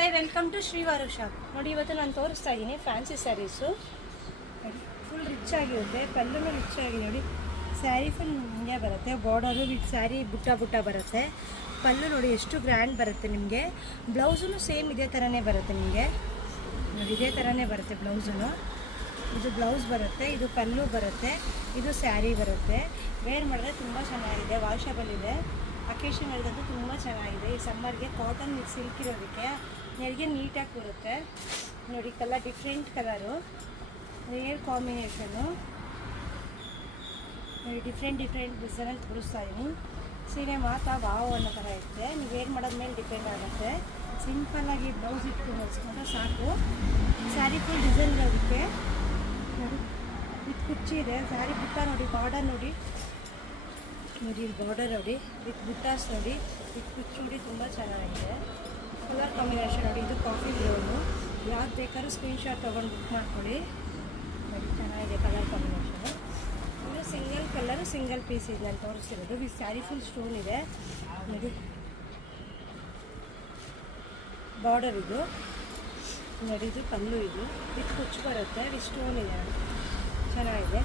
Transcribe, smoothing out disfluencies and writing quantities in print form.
ನಮಸ್ತೆ, welcome to Srivaru shop. ನೋಡಿ, ಇವತ್ತು ನಾನು ತೋರಿಸ್ತಾ ಇದ್ದೀನಿ ಫ್ಯಾನ್ಸಿ ಸ್ಯಾರೀಸು. ಫುಲ್ ರಿಚ್ ಆಗಿರುತ್ತೆ, ಪಲ್ಲೂ ರಿಚ್ ಆಗಿ ನೋಡಿ. ಸ್ಯಾರಿ ಫುಲ್ ಹಿಂಗೆ ಬರುತ್ತೆ, ಬಾರ್ಡರು ವಿತ್ ಸ್ಯಾರಿ ಬುಟ್ಟ ಬರುತ್ತೆ. ಪಲ್ಲು ನೋಡಿ ಎಷ್ಟು ಗ್ರ್ಯಾಂಡ್ ಬರುತ್ತೆ ನಿಮಗೆ. ಬ್ಲೌಸೂ ಸೇಮ್ ಇದೇ ಥರನೇ ಬರುತ್ತೆ ನಿಮಗೆ. ನೋಡಿ, ಇದೇ ಥರನೇ ಬರುತ್ತೆ ಬ್ಲೌಸೂ. ಇದು ಬ್ಲೌಸ್ ಬರುತ್ತೆ, ಇದು ಪಲ್ಲು ಬರುತ್ತೆ, ಇದು ಸ್ಯಾರಿ ಬರುತ್ತೆ. ವೇರ್ ಮಾಡಿದ್ರೆ ತುಂಬ ಚೆನ್ನಾಗಿದೆ, ವಾಷಬಲ್ ಇದೆ. ಅಕೇಶನ್ ಹೇಳಿದಂತೂ ತುಂಬ ಚೆನ್ನಾಗಿದೆ. ಈ ಸಮ್ಮರ್ಗೆ ಕಾಟನ್ ಸಿಲ್ಕ್ ಇರೋದಕ್ಕೆ ನೆರಿಗೆ ನೀಟಾಗಿ ಬರುತ್ತೆ. ನೋಡಿ, ಕಲರ್ ಡಿಫ್ರೆಂಟ್ ಕಲರು, ರೇರ್ ಕಾಂಬಿನೇಷನ್ನು. ನೋಡಿ, ಡಿಫ್ರೆಂಟ್ ಡಿಸೈನಲ್ಲಿ ತೋರಿಸ್ತಾ ಇದ್ದೀನಿ. ಸೀರೆ ಮಾತ್ರ ವಾವ್ ಅನ್ನೋ ಥರ ಇರುತ್ತೆ. ನೀವು ವೇರ್ ಮಾಡೋದ ಮೇಲೆ ಡಿಪೆಂಡ್ ಆಗುತ್ತೆ. ಸಿಂಪಲ್ಲಾಗಿ ಬ್ಲೌಸ್ ಇಟ್ಟು ಹೊಲಿಸ್ಕೊಂಡ್ರೆ ಸಾಕು. ಸ್ಯಾರಿ ಫುಲ್ ಡಿಸೈನ್ ಇರೋದಕ್ಕೆ ನೋಡಿ, ವಿತ್ ಕುಚ್ಚಿ ಇದೆ. ಸ್ಯಾರಿ ಬುಟ್ಟ ನೋಡಿ, ಬಾರ್ಡರ್ ನೋಡಿ, ನೋಡಿ ಬಾರ್ಡರ್ ನೋಡಿ, ವಿತ್ ಬುಟ್ಟಾಸ್ ನೋಡಿ, ವಿತ್ ಕುಚ್ಚು ನೋಡಿ, ತುಂಬ ಚೆನ್ನಾಗಿದೆ. ಕಲರ್ ಕಾಂಬಿನೇಷನ್ ನೋಡಿ, ಇದು ಕಾಫಿ ಬ್ರೌನು. ಯಾವ್ದು ಬೇಕಾದ್ರೂ ಸ್ಕ್ರೀನ್ಶಾಟ್ ತೊಗೊಂಡು ಬುಕ್ ಮಾಡ್ಕೊಳ್ಳಿ. ನೋಡಿ, ಚೆನ್ನಾಗಿದೆ ಕಲರ್ ಕಾಂಬಿನೇಷನು. ಇದು ಸಿಂಗಲ್ ಕಲರು, ಸಿಂಗಲ್ ಪೀಸ್ ಇದೆ ನಾನು ತೋರಿಸ್ತಿರೋದು. ಈ ಸ್ಯಾರಿ ಫುಲ್ ಸ್ಟೋನ್ ಇದೆ ನೋಡಿ, ಬಾರ್ಡರ್ ಇದು ನೋಡಿ, ಇದು ಪಲ್ಲು, ಇದು ವಿತ್ ಕುಚ್ಚು ಬರುತ್ತೆ, ವಿತ್ ಸ್ಟೋನ್ ಇದೆ, ಚೆನ್ನಾಗಿದೆ.